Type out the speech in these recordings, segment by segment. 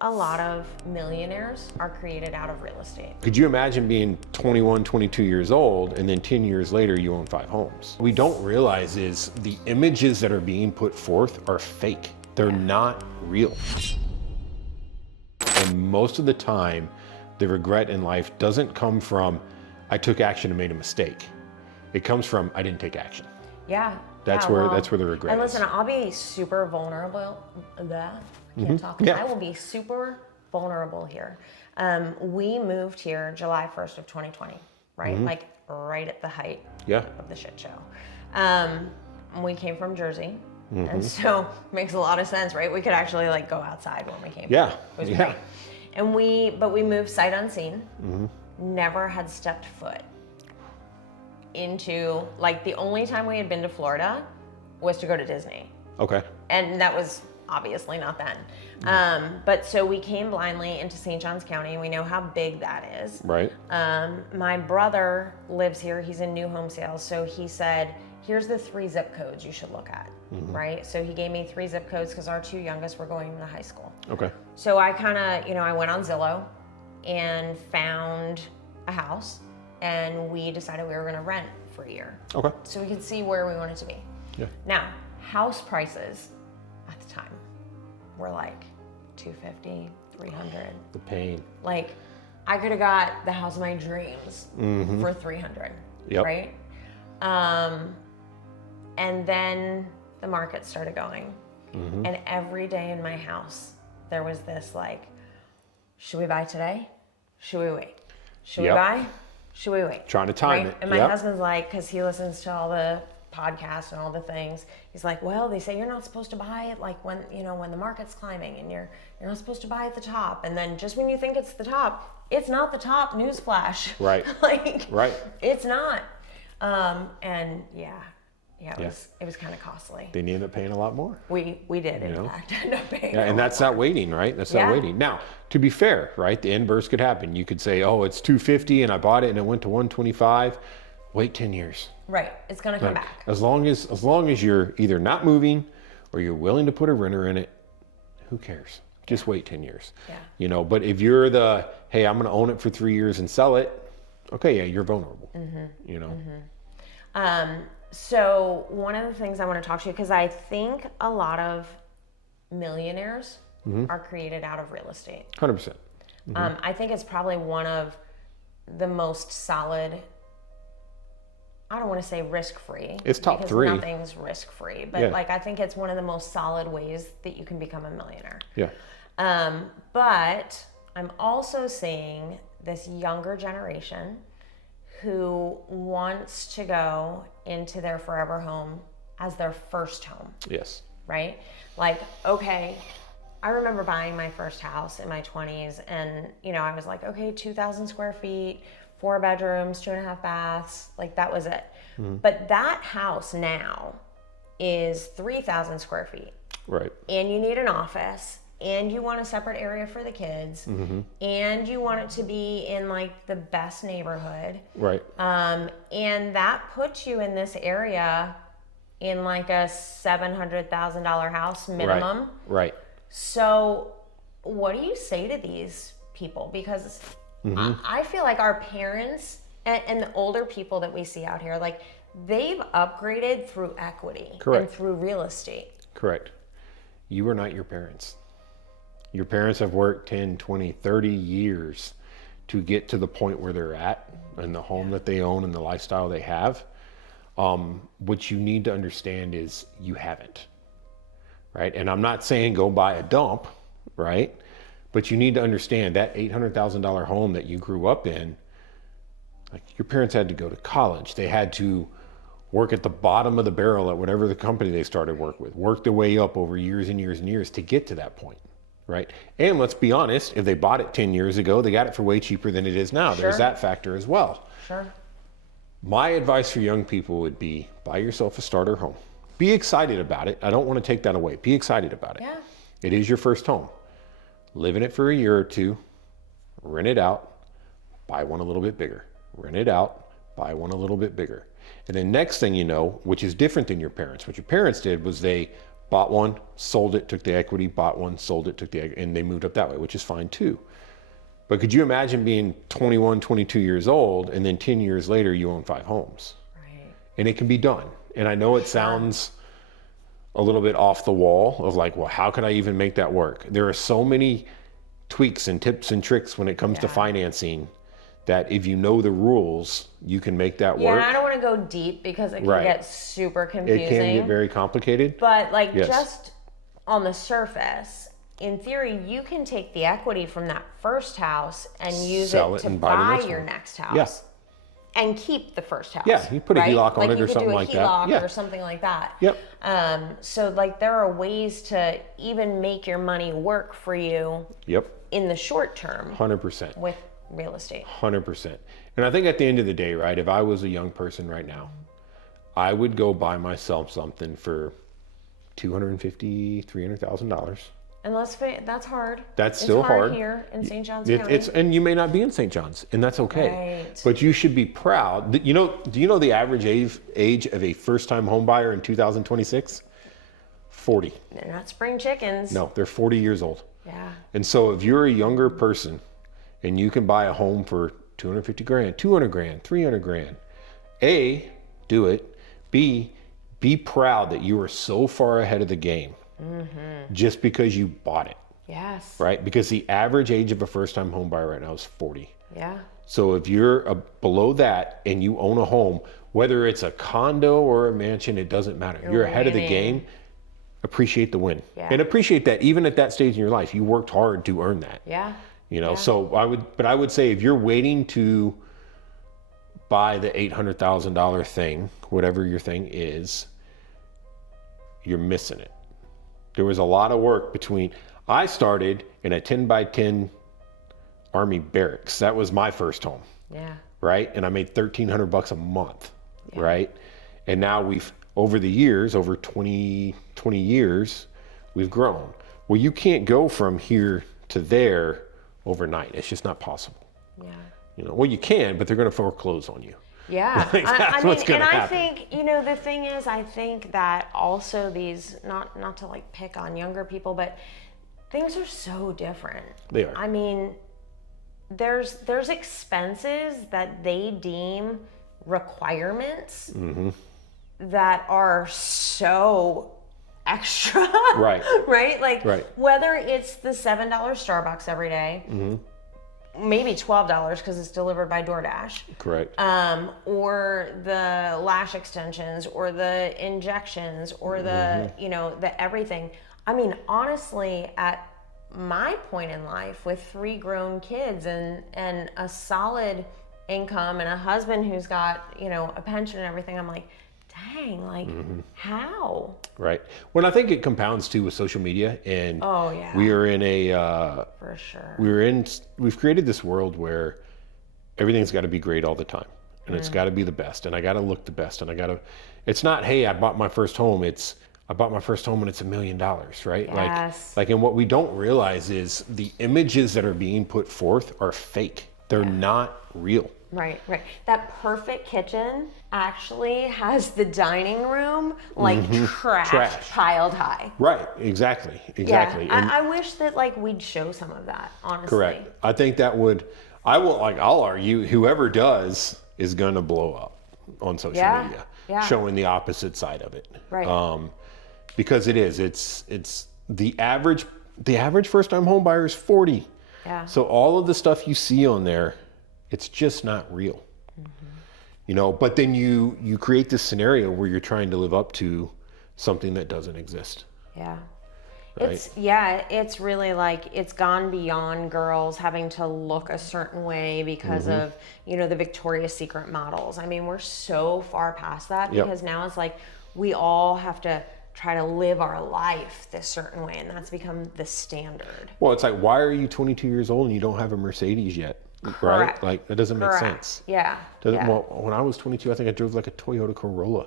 A lot of millionaires are created out of real estate. Could you imagine being 21, 22 years old and then 10 years later you own 5 homes? What we don't realize is the images that are being put forth are fake. They're not real. And most of the time, the regret in life doesn't come from, I took action and made a mistake. It comes from, I didn't take action. Yeah. That's where the regret and is. listen, I'll be super vulnerable. I can't talk. Yeah. I will be super vulnerable here. We moved here July 1st of 2020, right? Like right at the height of the shit show. We came from Jersey. And so it makes a lot of sense, right? We could actually like go outside when we came. Yeah. It was great. And we moved sight unseen. Never had stepped foot into, like, the only time we had been to Florida was to go to Disney. Okay. And that was obviously not then. But so we came blindly into St. Johns County. We know how big that is. Right. My brother lives here. He's in new home sales. So he said, here's the 3 zip codes you should look at, right? So he gave me 3 zip codes because our 2 youngest were going to high school. Okay. So I kind of, I went on Zillow and found a house, and we decided we were going to rent for a year. Okay. So we could see where we wanted to be. Yeah. Now, house prices at the time were like $250, $300. The pain. Like, I could have got the house of my dreams for $300, Yep. right? And then the market started going. And every day in my house, there was this like, should we buy today? Should we wait? Should we buy? Should we wait? Trying to time it. And my husband's like, because he listens to all the podcasts and all the things, he's like, well, they say you're not supposed to buy it like when the market's climbing, and you're not supposed to buy at the top. And then just when you think it's the top, it's not the top, newsflash. Right. Right. It's not. It was kind of costly. Then you end up paying a lot more. We did, in fact, end up paying. Yeah, and that's not waiting, right? That's not waiting. Now, to be fair, right, the inverse could happen. You could say, oh, it's $250 and I bought it and it went to $125. Wait 10 years. Right. It's going to come back. As long as you're either not moving or you're willing to put a renter in it, who cares? Just wait 10 years. Yeah. But if you're hey, I'm going to own it for 3 years and sell it, okay, yeah, you're vulnerable. So one of the things I want to talk to you, because I think a lot of millionaires are created out of real estate. 100%. I think it's probably one of the most solid, I don't want to say risk-free. It's top because 3. Nothing's risk-free, but I think it's one of the most solid ways that you can become a millionaire. Yeah. But I'm also seeing this younger generation who wants to go into their forever home as their first home. Yes. Right? Like, okay, I remember buying my first house in my 20s, and, I was like, okay, 2,000 square feet, 4 bedrooms, 2.5 baths, like that was it. But that house now is 3,000 square feet. Right. And you need an office, and you want a separate area for the kids, and you want it to be in like the best neighborhood. Right. And that puts you in this area in like a $700,000 house minimum. Right. So what do you say to these people? Because I feel like our parents and the older people that we see out here, like they've upgraded through equity. Correct. And through real estate. Correct. You are not your parents. Your parents have worked 10, 20, 30 years to get to the point where they're at and the home that they own and the lifestyle they have. What you need to understand is you haven't, right? And I'm not saying go buy a dump, right? But you need to understand that $800,000 home that you grew up in, like your parents had to go to college. They had to work at the bottom of the barrel at whatever the company they started work with, work their way up over years and years and years to get to that point. Right. And let's be honest, if they bought it 10 years ago, they got it for way cheaper than it is now. Sure. There's that factor as well. Sure. My advice for young people would be buy yourself a starter home. Be excited about it. I don't want to take that away. Be excited about it. Yeah. It is your first home. Live in it for a year or 2, rent it out, buy one a little bit bigger. Rent it out, buy one a little bit bigger. And then next thing you know, which is different than your parents, what your parents did was they bought one, sold it, took the equity, bought one, sold it, took the equity, and they moved up that way, which is fine too. But could you imagine being 21, 22 years old, and then 10 years later you own 5 homes? Right. And it can be done. And I know it sounds a little bit off the wall of like, well, how could I even make that work? There are so many tweaks and tips and tricks when it comes to financing that if you know the rules, you can make that Yeah, work. and I don't want to go deep because it can get super confusing. It can get very complicated. But like just on the surface, in theory, you can take the equity from that first house and use Sell it it to and buy the buy next your one. next house. Yeah. And keep the first house. Yeah, you put a HELOC on it or something like that. You could do a HELOC Yeah. or something like that. Yep. So like there are ways to even make your money work for you Yep. in the short term 100%. with real estate. 100%. And I think at the end of the day, right, if I was a young person right now, I would go buy myself something for $250,000, $300,000. And that's hard. That's It's still hard here in St. Johns County. And you may not be in St. John's, and that's okay. Right. But you should be proud. Do you know the average age of a first-time home buyer in 2026? 40. They're not spring chickens. No, they're 40 years old. Yeah. And so if you're a younger person and you can buy a home for 250 grand, 200 grand, 300 grand, A, do it. B, be proud that you are so far ahead of the game just because you bought it, Yes. right? Because the average age of a first-time home buyer right now is 40. Yeah. So if you're below that and you own a home, whether it's a condo or a mansion, it doesn't matter. You're ahead of the winning. game. Appreciate the win. Yeah. And appreciate that even at that stage in your life, you worked hard to earn that. Yeah. So I would say if you're waiting to buy the $800,000 thing, whatever your thing is, you're missing it. There was a lot of work I started in a 10 by 10 Army barracks. That was my first home, Yeah. right? And I made $1,300 a month, right? And now over the years, over 20 years, we've grown. Well, you can't go from here to there overnight. It's just not possible. Yeah. Well, you can, but they're going to foreclose on you. Yeah. Like, that's I mean, what's gonna and happen. I think, the thing is, I think that also these, not to like pick on younger people, but things are so different. They are. I mean, there's expenses that they deem requirements that are so extra. Right. Right? Like Right. whether it's the $7 Starbucks every day, maybe $12 because it's delivered by DoorDash. Correct. Or the lash extensions, or the injections, or the the everything. I mean, honestly, at my point in life with 3 grown kids and a solid income and a husband who's got a pension and everything, I'm like, dang, like how? Right. Well, I think it compounds too with social media, and Oh yeah, we are in a for sure. we've created this world where everything's got to be great all the time, and it's got to be the best, and I got to look the best, and it's not, hey, I bought my first home. I bought my first home and it's $1 million, right? Yes. Like, and what we don't realize is the images that are being put forth are fake. They're not real. Right. That perfect kitchen actually has the dining room like trash piled high. Right. Exactly. Yeah, And I wish that like we'd show some of that, honestly. correct. I think I'll argue whoever does is going to blow up on social media, showing the opposite side of it. Right. Because it's the average first time home buyer is 40. Yeah. So all of the stuff you see on there, it's just not real. But then you create this scenario where you're trying to live up to something that doesn't exist. Yeah. Right. It's really like it's gone beyond girls having to look a certain way because of, the Victoria's Secret models. I mean, we're so far past that because now it's like we all have to try to live our life this certain way, and that's become the standard. Well, it's like, why are you 22 years old and you don't have a Mercedes yet? Correct. Right? Like, that doesn't make Correct. sense. Yeah. Well, when I was 22, I think I drove like a Toyota Corolla.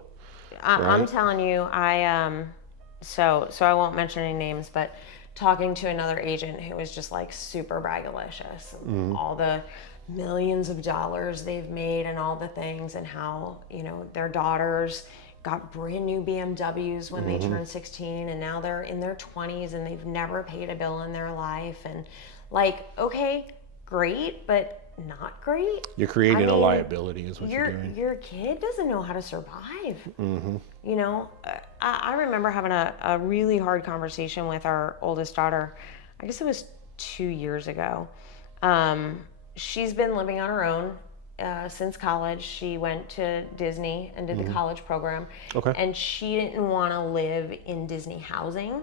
I'm telling you, so I won't mention any names, but talking to another agent who was just like super braggadocious, all the millions of dollars they've made and all the things, and how their daughters got brand new BMWs when they turned 16, and now they're in their 20s and they've never paid a bill in their life. And like, okay, great, but not great. You're creating a mean, liability is what you're doing. Your kid doesn't know how to survive. You know, I remember having a really hard conversation with our oldest daughter. I guess it was 2 years ago. She's been living on her own since college. She went to Disney and did the college program. Okay. And she didn't want to live in Disney housing.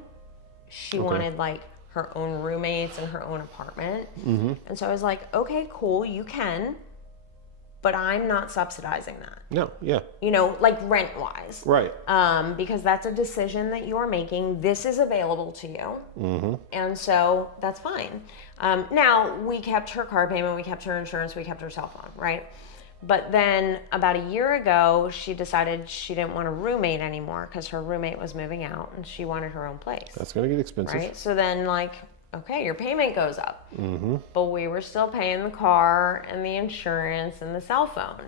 She wanted like her own roommates and her own apartment. And so I was like, okay, cool, you can, but I'm not subsidizing that. No, yeah. You know, like rent wise. Right. Because that's a decision that you're making. This is available to you. And so that's fine. Now, we kept her car payment, we kept her insurance, we kept her cell phone, right? But then about a year ago, she decided she didn't want a roommate anymore because her roommate was moving out and she wanted her own place. That's going to get expensive. Right? So then, like, okay, your payment goes up. But we were still paying the car and the insurance and the cell phone.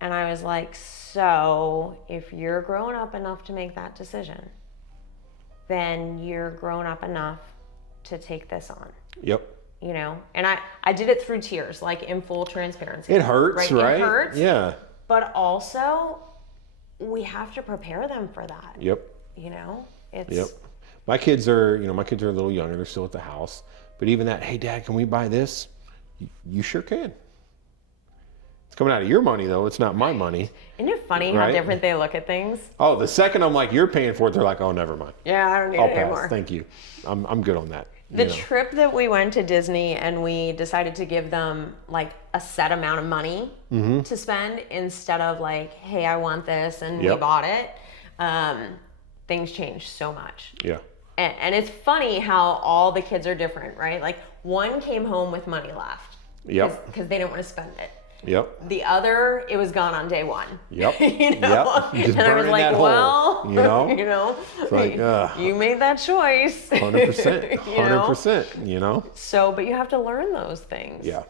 And I was like, so if you're grown up enough to make that decision, then you're grown up enough to take this on. Yep. You know, and I did it through tears, like in full transparency. It hurts, right? It hurts. Yeah. But also, we have to prepare them for that. Yep. You know, it's. Yep. My kids are a little younger. They're still at the house. But even that, hey, Dad, can we buy this? You sure can. It's coming out of your money, though. It's not my money. Isn't it funny how Right? different they look at things? Oh, the second I'm like, you're paying for it, they're like, oh, never mind. Yeah, I don't need I'll it pass. anymore. Thank you. I'm good on that. The trip that we went to Disney and we decided to give them like a set amount of money to spend instead of like, hey, I want this and we Yep. bought it. Things changed so much. Yeah. And it's funny how all the kids are different, right? Like one came home with money left. Yep. Because they didn't want to spend it. Yep. The other, it was gone on day one. Yep. You know? Yep. Just And I was burning like, that well, hole, you know? you know, It's like, you made that choice. 100%. You know? 100%, you know? So, but you have to learn those things. Yeah.